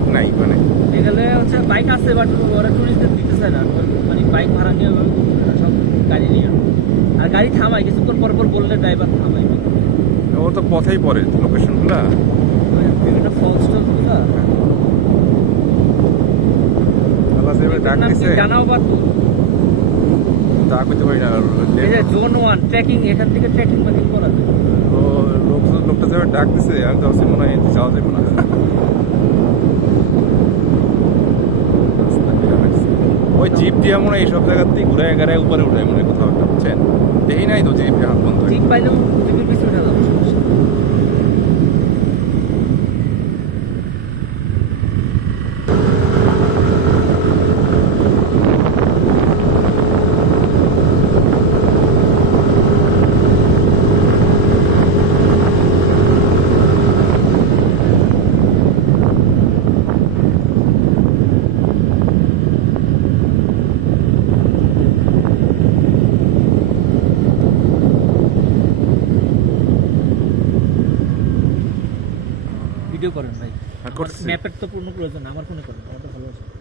Bike নাই মানে এখানে হচ্ছে বাইক আছে বাট ওরা টুরিস্টদের দিতেছে না, মানে বাইক ভাড়া নিয়ে সব গাড়ি নিয়ে, আর গাড়ি থামায় কিছুক্ষণ পর পর বললে ড্রাইভার থামায়। ও তো পথেই পড়ে লোকেশনগুলা বিভিন্ন ফলস টল ডাক দিছে জানাও বা তা করতে পারি না। এই যে জোন 1 ট্রেকিং, এখান থেকে ট্রেকিং বাকিং করা যায়। তো লোকটা যাবে ডাক দিছে, আমি তো ভাবছি মনে হয় এতে যাওয়া যাবে না। ওই জিপ দিয়ে মনে হয় এইসব জায়গাতেই ঘুরে গাড়ায় উপরে উঠে মনে হয় কোথাও একটা, বুঝছেন? দেখি নাই তো জিপ হাত বন্ধ জিপ পাইলেও জিপের পিছনে যাবো। ভিডিও করেন ভাই, ম্যাপের তো পূর্ণ প্রয়োজন, আমার ফোনে করেন, আমার তো ভালো আছে।